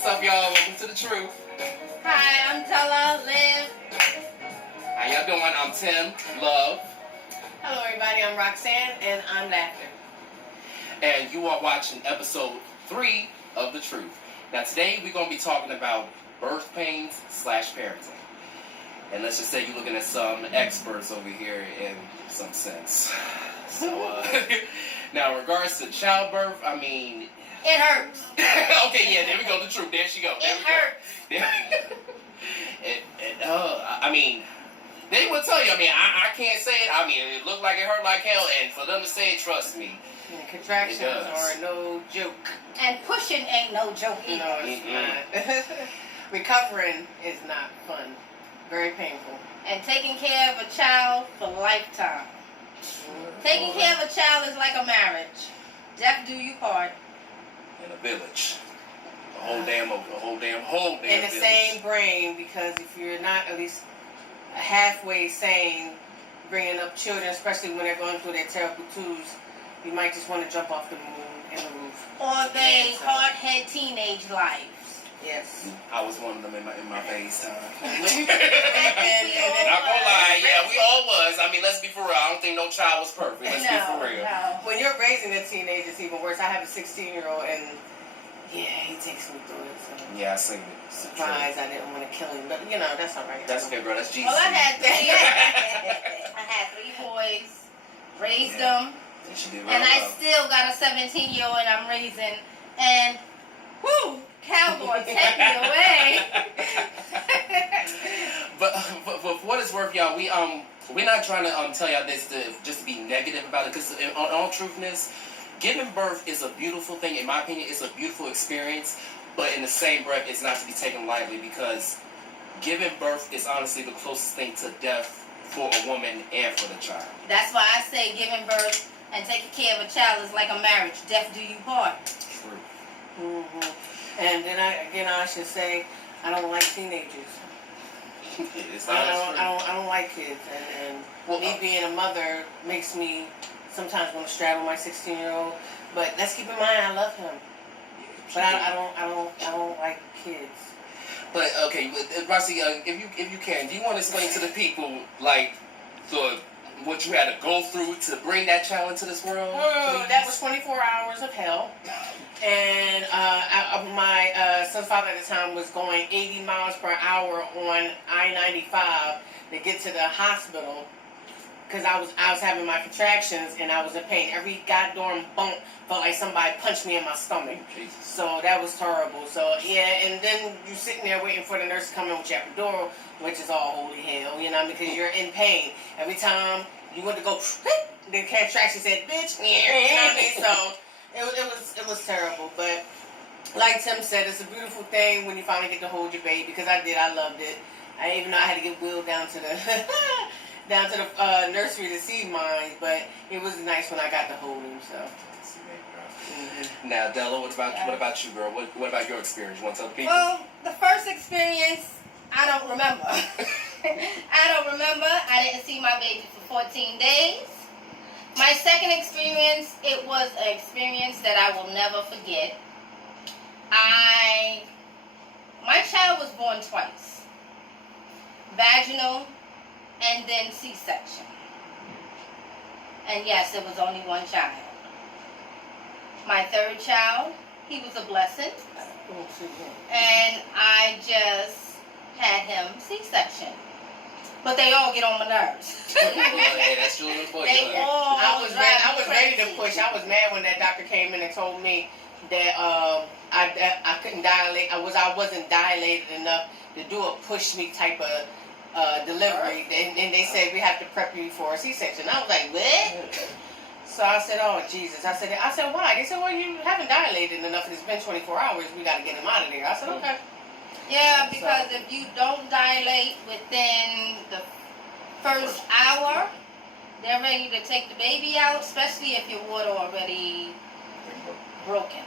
What's up, y'all? Welcome to The Truth. Hi, I'm Della, Liv. How y'all doing? I'm Tim, Love. Hello, everybody. I'm Roxanne, and I'm Laughter. And you are watching episode 3 of The Truth. Now, today we're going to be talking about birth pains / parenting. And let's just say you're looking at some experts over here in some sense. So, now, in regards to childbirth, I mean... It hurts. Okay, yeah, there we go. The truth. There she go. There It hurts. I mean, they will tell you. I mean, I can't say it. I mean, it looked like it hurt like hell, and for them to say it, trust me. And contractions are no joke. And pushing ain't no joke either. No, it's not. Recovering is not fun. Very painful. And taking care of a child for lifetime. Taking care of a child is like a marriage. Death do you part. In a village. A whole damn In the village. same brain, because if you're not at least halfway sane, bringing up children, especially when they're going through their terrible twos, you might just want to jump off the moon and the roof. Or they hard-head teenage lives. Yes. I was one of them in my phase time. And Not gonna lie, yeah, we all was. I mean, let's be for real. I don't think no child was perfect. Let's be for real. No. when you're raising a teenager, it's even worse. I have a 16-year-old, and yeah, he takes me through it. So. Yeah, I seen it. Surprised I didn't want to kill him, but you know that's all right. That's good, girl. That's Jesus. Well, I had three boys, raised them, and I still got a 17-year-old and I'm raising, and whoo, cowboy, take me away. but for what it's worth, y'all, we're not trying to tell y'all this just to be negative about it, because in all truthness, giving birth is a beautiful thing. In my opinion, it's a beautiful experience. But in the same breath, it's not to be taken lightly, because giving birth is honestly the closest thing to death for a woman and for the child. That's why I say giving birth and taking care of a child is like a marriage. Death do you part. True. Mm-hmm. And then I should say, I don't like teenagers. I don't like kids, and me being a mother makes me sometimes want to straddle my 16-year-old. But let's keep in mind, I love him. But I don't like kids. But okay, Roxy, if you can, do you want to explain to the people like what you had to go through to bring that child into this world? That was 24 hours of hell. And my son's father at the time was going 80 miles per hour on I-95 to get to the hospital. Because I was having my contractions and I was in pain. Every goddamn bump felt like somebody punched me in my stomach. Jesus. So that was terrible. So yeah, and then you're sitting there waiting for the nurse to come in with your epidural, which is all holy hell, you know, because you're in pain. Every time you want to go, the contraction said, bitch, you know what I mean? So it was terrible. But like Tim said, it's a beautiful thing when you finally get to hold your baby, because I did. I loved it. Even though I had to get wheeled down to the... down to the nursery to see mine, but it was nice when I got to hold him. So. Mm-hmm. Now, Della, what about you, girl? What about your experience? You want to tell the people? Well, the first experience, I don't remember. I didn't see my baby for 14 days. My second experience, it was an experience that I will never forget. My child was born twice. Vaginal, and then C-section. And yes, it was only one child. My third child, he was a blessing. And I just had him C-section. But they all get on my nerves. Hey, that's true. I was ready to push. I was mad when that doctor came in and told me that I couldn't dilate. I wasn't dilated enough to do a push me type of delivery, and they said we have to prep you for a C-section. I was like, what? So I said, oh Jesus. I said why? They said, well, you haven't dilated enough. It's been 24 hours. We got to get him out of there. I said, okay. Yeah, because if you don't dilate within the first hour, they're ready to take the baby out, especially if your water already broken.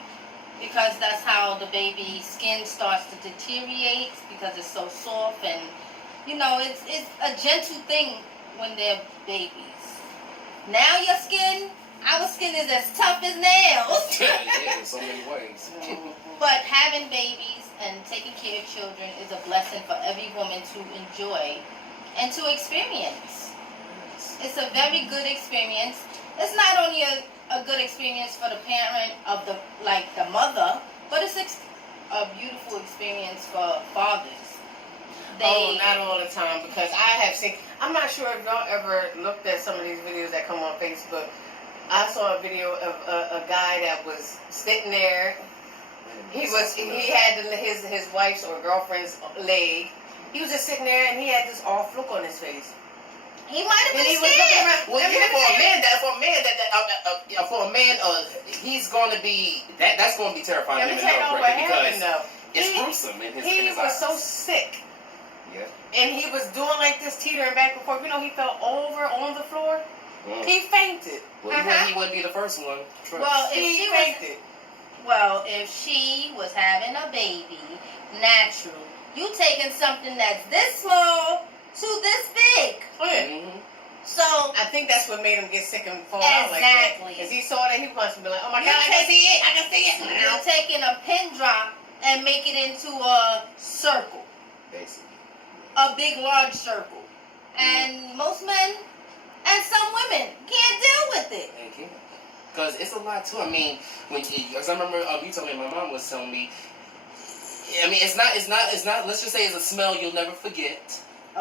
Because that's how the baby's skin starts to deteriorate, because it's so soft, and you know, it's a gentle thing when they're babies. Now your skin, our skin is as tough as nails. Yeah, in so many ways. But having babies and taking care of children is a blessing for every woman to enjoy and to experience. It's a very good experience. It's not only a good experience for the parent of the mother, but it's a beautiful experience for fathers. Not all the time, because I have seen. I'm not sure if y'all ever looked at some of these videos that come on Facebook. I saw a video of a guy that was sitting there. He had his wife's or girlfriend's leg. He was just sitting there and he had this off look on his face. He might have been He was scared. looking around. Well, for a man, he's going to be that's going to be terrifying. Let me tell you what happened though. It's gruesome in his He eyes. was so sick. Yeah. And he was doing like this, teetering back and forth. You know, he fell over on the floor. He fainted. Well, he wouldn't be the first one. Trust. Well, He fainted. if she was having a baby, natural, you taking something that's this small to this big. Oh, yeah. Mm-hmm. So I think that's what made him get sick and fall out like that. Exactly. Because he saw that, he must have been like, oh my You God, I can see it, I can see it. you're taking a pin drop and make it into a circle, Basically. a big, large circle. And most men and some women can't deal with it. Because it's a lot too. I mean, because I remember you told me, my mom was telling me. I mean, it's not. Let's just say it's a smell you'll never forget.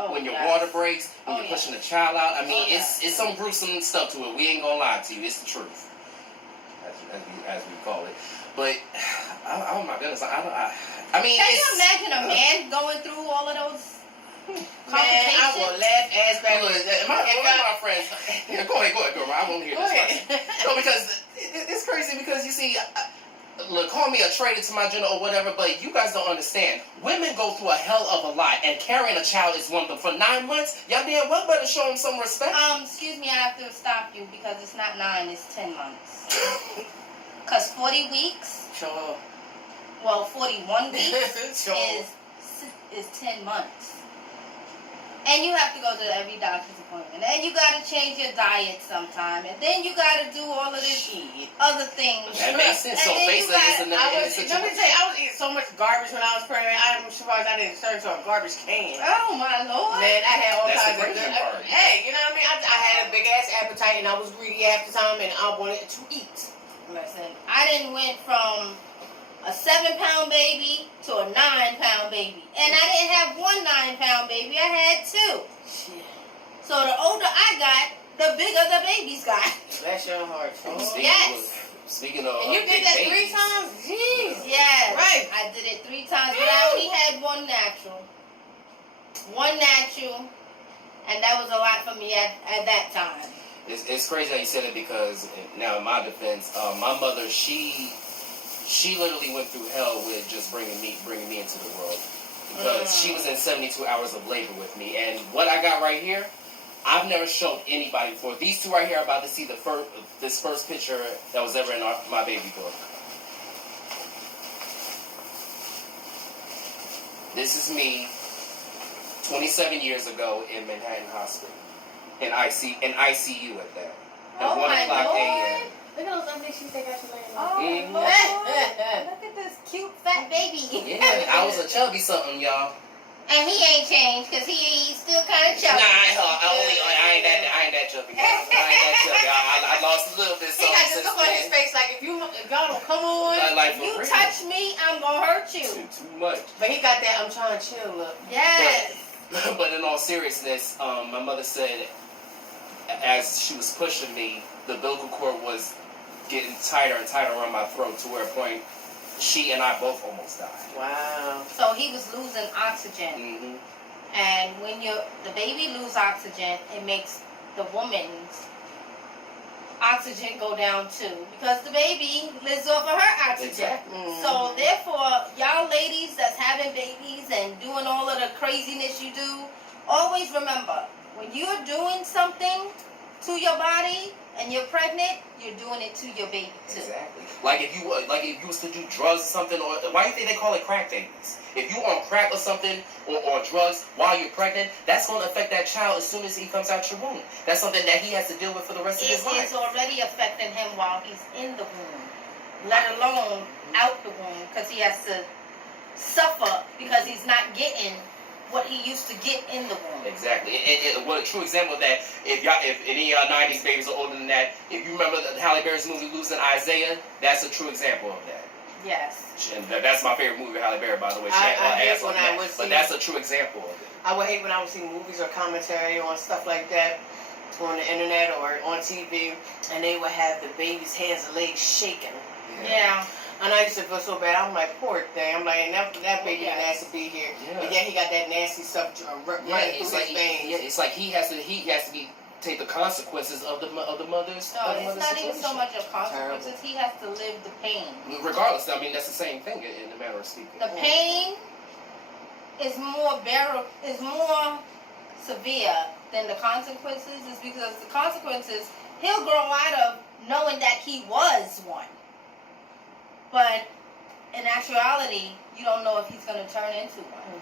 When your water breaks, when you're pushing a child out. I mean, it's some gruesome stuff to it. We ain't gonna lie to you. It's the truth, as we call it. But oh my goodness, I mean, can you imagine a man going through all of those Man, I will laugh ass back. My friends. Yeah, go ahead, girl. I won't hear this. No, because it's crazy. Because you see, look, call me a traitor to my gender or whatever, but you guys don't understand. Women go through a hell of a lot, and carrying a child is one of them. For 9 months, y'all damn well better show them some respect. Excuse me, I have to stop you because it's not 9, it's 10 months. Because 40 weeks. Sure. Well, 41 weeks Sure. is 10 months. And you have to go to every doctor's appointment. And you got to change your diet sometime. And then you got to do all of this other things. That makes sense. So basically, let me tell you, I was eating so much garbage when I was pregnant. I'm surprised I didn't turn to a garbage can. Oh, my Lord. Man, I had all That's kinds the of crazy good. part. Hey, you know what I mean? I had a big ass appetite and I was greedy half the time and I wanted to eat. Listen, I didn't went from a 7-pound baby to a 9-pound baby. And I didn't have 1 9-pound baby, I had 2. Shit. So the older I got, the bigger the babies got. Bless your heart. Speaking of, and you did that 3 babies. times? Jeez. Yes. Right. I did it 3 times, but I only had 1 natural. 1 natural, and that was a lot for me at that time. It's crazy how you said it because now in my defense, my mother, she literally went through hell with just bringing me into the world because she was in 72 hours of labor with me, and what I got right here, I've never showed anybody before. These 2 right here are about to see this first picture that was ever in my baby book. This is me 27 years ago in Manhattan Hospital. In ICU at that. At 1 o'clock a.m. Look at those ugly shoes they got you laying on. Oh, Lord. Look at this cute fat baby. Yeah, I was a chubby something, y'all. And he ain't changed because he's still kind of chubby. I ain't that chubby. I ain't that chubby. I lost a little bit. He got this look on his face like if y'all don't come on, you touch me, I'm gonna hurt you. Too much. But he got that I'm trying to chill look. Yes. But in all seriousness, my mother said as she was pushing me, the umbilical cord was getting tighter and tighter around my throat to where a point she and I both almost died. Wow. So he was losing oxygen. Mm-hmm. And when the baby lose oxygen, it makes the woman's oxygen go down too. Because the baby lives off of her oxygen. Exactly. Mm-hmm. So therefore, y'all ladies that's having babies and doing all of the craziness you do, always remember, when you're doing something to your body and you're pregnant, you're doing it to your baby too. Exactly. Like if you was to do drugs or something, or why do you think they call it crack babies? If you on crack or something or drugs while you're pregnant, that's going to affect that child as soon as he comes out your womb. That's something that he has to deal with for the rest of his life. It's already affecting him while he's in the womb, let alone out the womb, because he has to suffer because he's not getting what he used to get in the womb. Exactly. What a true example of that. If any of y'all '90s babies are older than that, if you remember the Halle Berry's movie Losing Isaiah, that's a true example of that. Yes. And that's my favorite movie, Halle Berry, by the way. But that's a true example of it. I would hate when I would see movies or commentary on stuff like that on the internet or on TV, and they would have the baby's hands and legs shaking. Yeah. And I used to feel so bad. I'm like, poor thing. I'm like, and that baby didn't ask to be here. Yeah. But yeah, he got that nasty stuff running through his veins. It's like he has to take the consequences of the mother's. No, it's not even so situation. much of consequences. He has to live the pain. Regardless, I mean that's the same thing in the matter of speaking. The pain is more severe than the consequences, is because the consequences he'll grow out of knowing that he was one. But in actuality, you don't know if he's going to turn into one.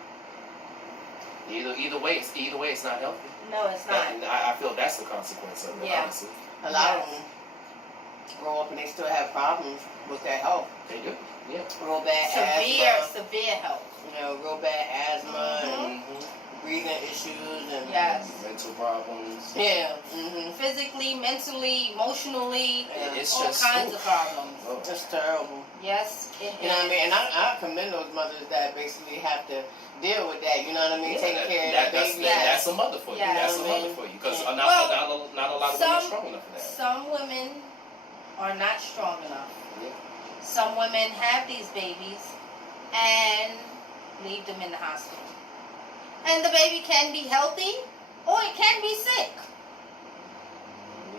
Either way, it's not healthy. No, it's not. And I feel that's the consequence of it. Yeah. Honestly, A lot of them grow up and they still have problems with their health. they do. Yeah. Real bad asthma. Severe health. Real bad asthma and Mm-hmm. breathing issues and Yes. Mental problems. yeah. Physically, mentally, emotionally, It's all just kinds of problems. Oh. It's terrible. Yes, it You know what I is. mean? And I commend those mothers that basically have to deal with that. You know what I mean? Yeah, Taking care of their baby. That's a mother for you. Yeah. That's a mother for you. Because Yeah. not a lot of women are strong enough for that. Some women are not strong enough. Yeah. Some women have these babies and leave them in the hospital. And the baby can be healthy or it can be sick.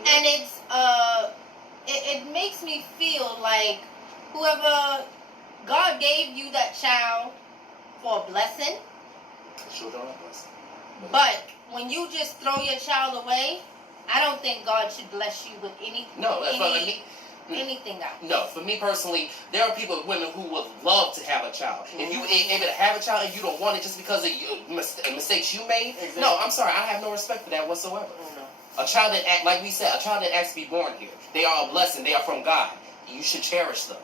And it makes me feel like whoever God gave you that child for a blessing, Children are blessed. but when you just throw your child away, I don't think God should bless you with anything else. No, for me personally, there are women who would love to have a child. If you able to have a child and you don't want it just because of mistakes you made, no, I'm sorry, I have no respect for that whatsoever. A child that act, like we said, a child that asks to be born here, they are a blessing. They are from God. You should cherish them.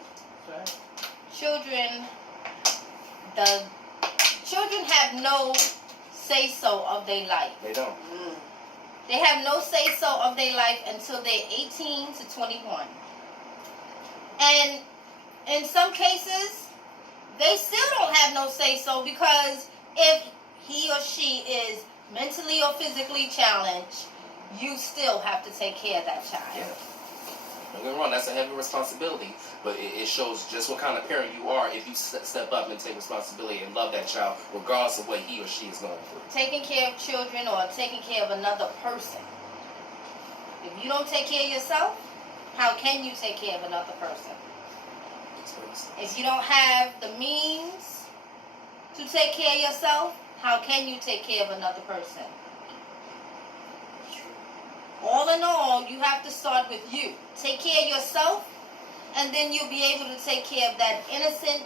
Children have no say-so of their life. They don't. They have no say-so of their life until they're 18 to 21. And in some cases, they still don't have no say-so, because if he or she is mentally or physically challenged, you still have to take care of that child. Yeah. Don't get me wrong, that's a heavy responsibility, but it shows just what kind of parent you are if you step up and take responsibility and love that child, regardless of what he or she is going through. Taking care of children or taking care of another person. If you don't take care of yourself, how can you take care of another person? If you don't have the means to take care of yourself, how can you take care of another person? All in all, you have to start with you. Take care of yourself, and then you'll be able to take care of that innocent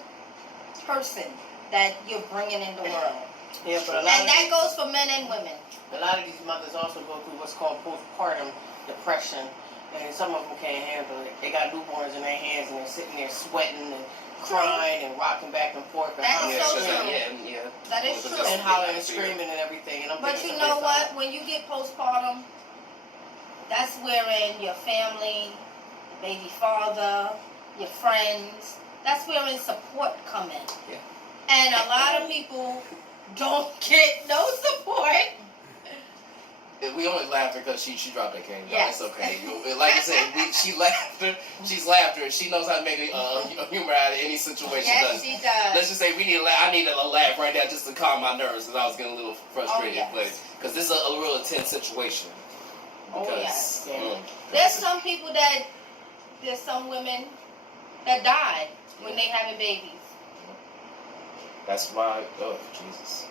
person that you're bringing in the world. Yeah, but and that goes for men and women. A lot of these mothers also go through what's called postpartum depression, and some of them can't handle it. They got newborns in their hands, and they're sitting there sweating and crying and rocking back and forth. And That is so true. Yeah. That is true. And hollering and screaming and everything. And But you know what? When you get postpartum, that's wherein your family, baby father, your friends, that's wherein support come in. Yeah. And a lot of people don't get no support. We only laughed because she dropped that cane. Yes. It's okay. Like I said, she's laughter. She knows how to make a humor out of any situation. Yes, she does. Let's just say I needed a laugh right now just to calm my nerves because I was getting a little frustrated. Oh, yes. But because this is a real intense situation. Because, there's some women that died when they having babies. That's why. Oh Jesus.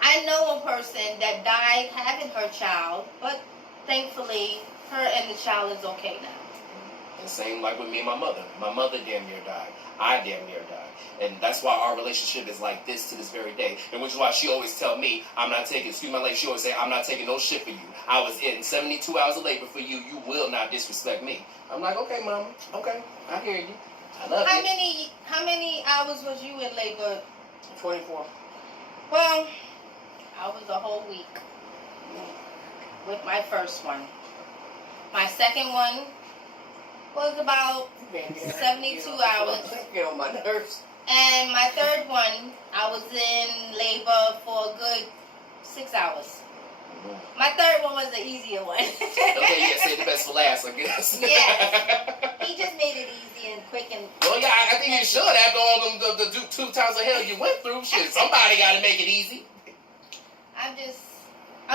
I know a person that died having her child, but thankfully her and the child is okay now. And same like with me and my mother. My mother damn near died. I damn near died. And that's why our relationship is like this to this very day. And which is why she always tell me, excuse my language, she always say, I'm not taking no shit for you. I was in 72 hours of labor for you. You will not disrespect me. I'm like, okay, mama. Okay. I hear you. I love you. How many hours was you in labor 24. Well, I was a whole week with my first one. My second one was about 72 hours. Get on my nerves. And my third one, I was in labor for a good 6 hours. My third one was the easier one. Okay, yeah, say the best for last, I guess. Yes. He just made it easy and quick and... Well, yeah, I think you should. After all them the 2 times of hell you went through, shit, somebody got to make it easy. I'm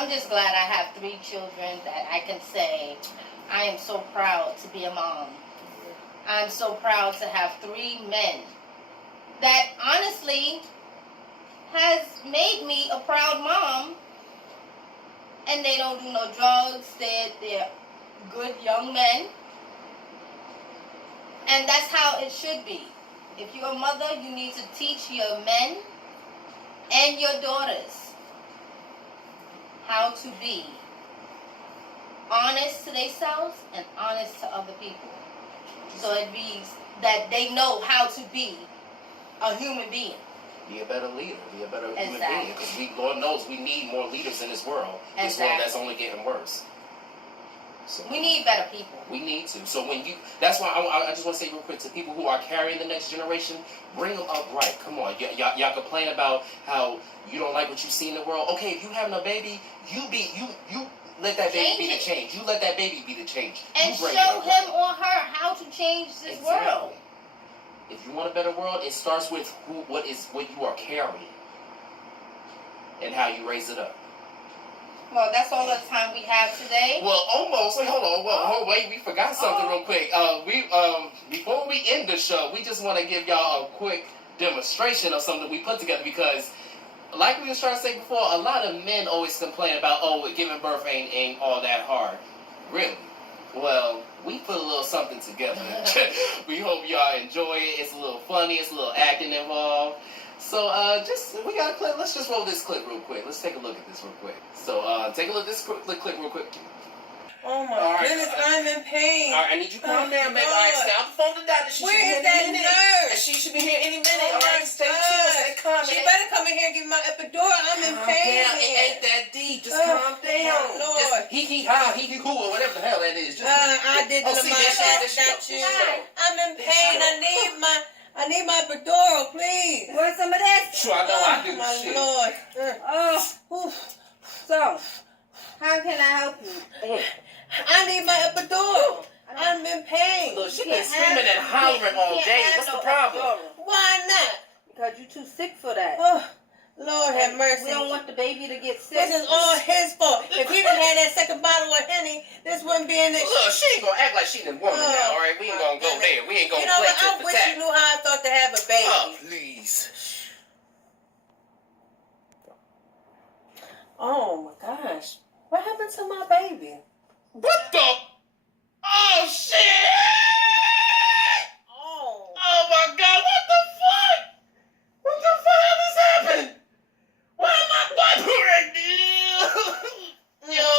just glad I have 3 children that I can say I am so proud to be a mom. I'm so proud to have 3 men that honestly has made me a proud mom. And they don't do no drugs. They're good young men. And that's how it should be. If you're a mother, you need to teach your men and your daughters how to be honest to themselves and honest to other people. So it means that they know how to be a human being. Be a better leader. Be a better human Exactly. being. Because Lord knows, we need more leaders in this world. This world that's only getting worse. So We need better people. we need to. So when you, that's why I just want to say real quick to people who are carrying the next generation, bring them up right. Come on, y'all complain about how you don't like what you see in the world. Okay, if you have no baby, you let that baby be the change. You let that baby be the change. And You bring show it up him right. or her how to change this world. If you want a better world, it starts with what you are carrying and how you raise it up. Well, that's all the time we have today. Well, almost. Wait, hold on. Well, wait, we forgot something real quick. Before we end the show, we just want to give y'all a quick demonstration of something we put together because, like we was trying to say before, a lot of men always complain about, giving birth ain't all that hard. Really? Well, we put a little something together. We hope y'all enjoy it. It's a little funny. It's a little acting involved. So, we got a clip. Let's just roll this clip real quick. Let's take a look at this real quick. So, take a look at this clip real quick. Oh my goodness, I'm in pain. All right, I need you to calm down, baby. All right, stay on the phone to the doctor. She Where should be is here that any minute. nurse? She should be here any minute. Oh All right, my stay chill, stay calm. She better come in here and give me my epidural. I'm in Calm pain. down. It ain't that deep. Just calm down. Lord. Just hee-hee-hoo, or whatever the hell that is. Just, I did the see, there she got go. you. I'm in pain. I need my epidural, please. Want some of this? Sure, I know I do. My Shit. Lord. So, how can I help you? I need my epidural. I'm in pain. Look, she been screaming and hollering all day. What's the problem? Why not? Because you're too sick for that. Oh, Lord have mercy. We don't want the baby to get sick. This is all his fault. If he didn't have that second bottle of Henny, this wouldn't be in this. Look, she ain't gonna act like she done woman now, all right? We ain't gonna go there. We ain't gonna play what? I tit for wish tat. you knew how I thought to have a baby. Oh, please. Oh my gosh. What happened to my baby? What the? Oh, shit! Oh. Oh, my God, what the fuck? What the fuck is happening? Why am I Yo,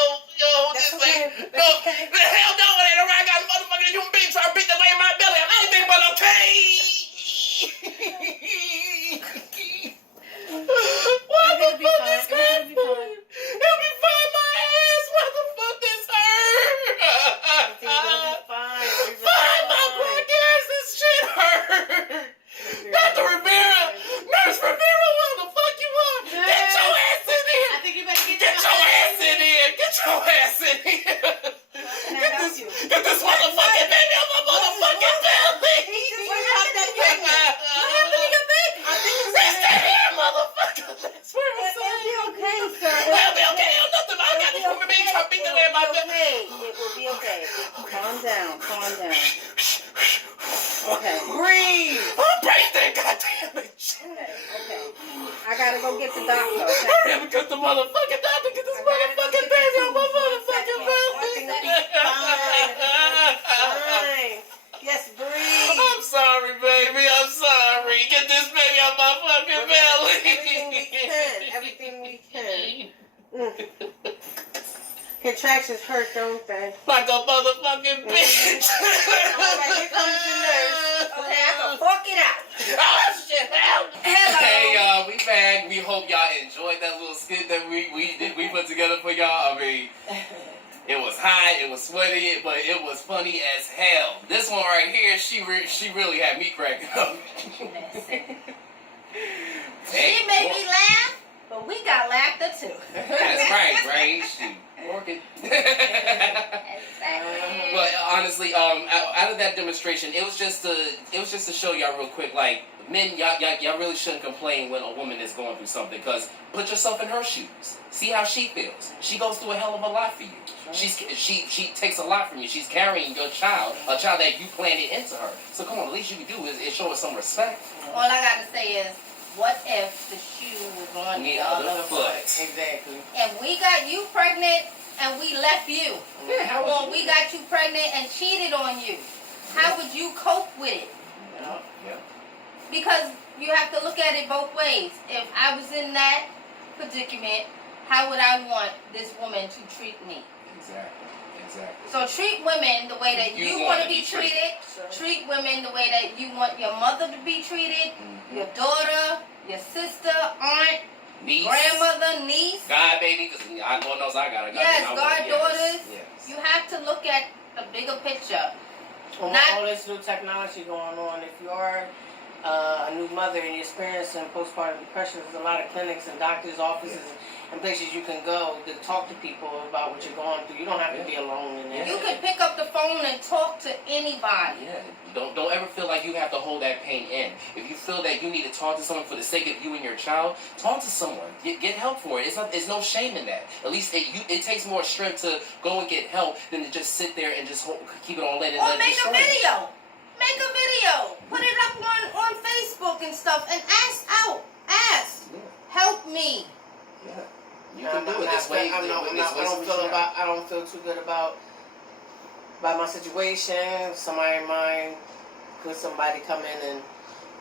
That's this okay. ain't... That's No, okay. the hell no, it ain't alright. I got a motherfucking human being trying to beat the way in my belly. I'm anything but okay. What the It'll be fuck fine. is It'll be happening? fine. It'll be fine, my ass. What the fuck this hurt? Everything's gonna be fine. Fine, my black ass. This shit hurt. Dr. Rivera, Nurse Rivera, what the fuck you want? Get your ass in here. I think you better Get your ass in here. Get your ass in here. Get this motherfucking baby on my motherfucking belly. What happened to your baby? I think it's Stay here, motherfucker. That's where it's It'll be okay, sir. I'll be okay. I'm nothing. I got this human being trying to beat the way in my belly. It will be okay. Calm down. Calm down. Okay. Breathe. I'm breathing. God damn it. Okay. I gotta go get the doctor. Okay. Hurry up and get the motherfucking doctor. Get this motherfucking baby on my motherfucking Everything will be fine. belly. Fine. Yes, breathe. I'm sorry, baby. I'm sorry. Get this baby on my fucking belly. Everything we can. Contractions hurt, don't they? Like a motherfucking bitch. Alright, here comes the nurse. Okay, I can fork it out. Oh, shit. Help. Hello. Hey, funny as hell. This one right here, she really had me cracking up. She made me laugh, but we got laughter too. That's right? She working. But honestly, out of that demonstration, it was just to show y'all real quick, like, men, y'all really shouldn't complain when a woman is going through something, because put yourself in her shoes. See how she feels. She goes through a hell of a lot for you. She takes a lot from you. She's carrying your child, a child that you planted into her. So come on, the least you can do is show her some respect. All I gotta say is, what if the shoe was on the other foot? Exactly. And we got you pregnant and we left you. Yeah, Or we got you pregnant and cheated on you. How would you cope with it? Yeah. Because you have to look at it both ways. If I was in that predicament, how would I want this woman to treat me? Exactly. So treat women the way that you want to be treated. Treat women the way that you want your mother to be treated, your daughter, your sister, aunt, Niece, grandmother, niece. God, baby, because Lord knows I got Yes, goddaughters. Yes. You have to look at the bigger picture. Well, Not- all this new technology going on, if you are a new mother and you're experiencing postpartum depression, there's a lot of clinics and doctors' offices and places you can go to talk to people about what you're going through. You don't have to be alone in there. You can pick up the phone and talk to anybody. Yeah. Don't ever feel like you have to hold that pain in. If you feel that you need to talk to someone for the sake of you and your child, talk to someone. Get help for it. There's no shame in that. At least it takes more strength to go and get help than to just sit there and just keep it all in. And Or let it make a destroy you. video. Make a video. Put it up on Facebook and stuff and ask out. Ask. Yeah. Help me. Yeah. You can do it this way. I don't feel too good about my situation. Somebody mind, could somebody come in and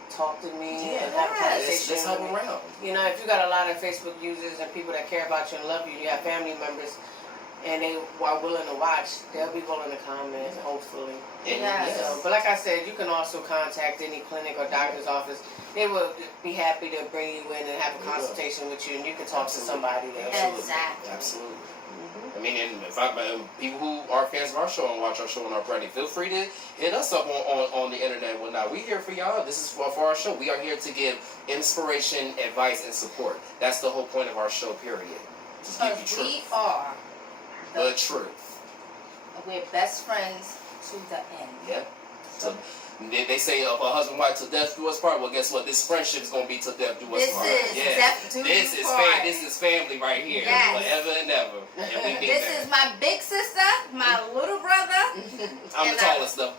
talk to me and have a conversation? Let's help around. You know, if you got a lot of Facebook users and people that care about you and love you, you have family members, and they are willing to watch, they'll be willing to comment, hopefully. Yes. So, but like I said, you can also contact any clinic or doctor's office. They will be happy to bring you in and have a consultation with you, and you can talk to somebody there. Exactly. Absolutely. I mean, and people who are fans of our show and watch our show and are pregnant, feel free to hit us up on the internet and whatnot. We're here for y'all. This is for our show. We are here to give inspiration, advice, and support. That's the whole point of our show, period. Just give you Because truth. we are The truth. we're best friends to the end. Yep. So, they say if a husband and wife till death do us part. Well, guess what? This friendship is gonna be till death do us part. This is family right here, Yes. forever and ever. And we need This that. is my big sister, my little brother. I'm the tallest though.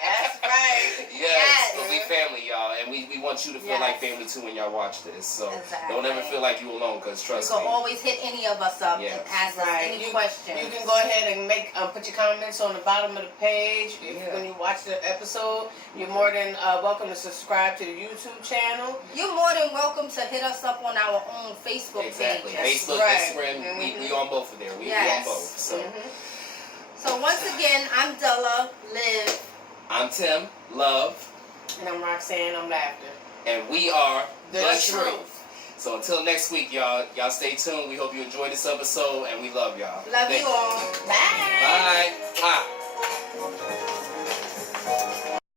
That's right. Yes, but we family, y'all, and we want you to feel Yes. like family too when y'all watch this. So Exactly. don't ever feel like you alone, cause You trust can me. always hit any of us up Yes. and ask us any questions. You can go ahead and put your comments on the bottom of the page. When you watch the episode, you're more than welcome to subscribe to the YouTube channel. You're more than welcome to hit us up on our own Facebook Exactly. page. Facebook, right. Instagram, we on both of there. We on Yes. both. So So once again, I'm Della, Liv. I'm Tim, Love, And I'm Roxanne, I'm Laughter. and we are The Truth. So until next week, y'all stay tuned. We hope you enjoyed this episode, and we love y'all. Love Thank you all.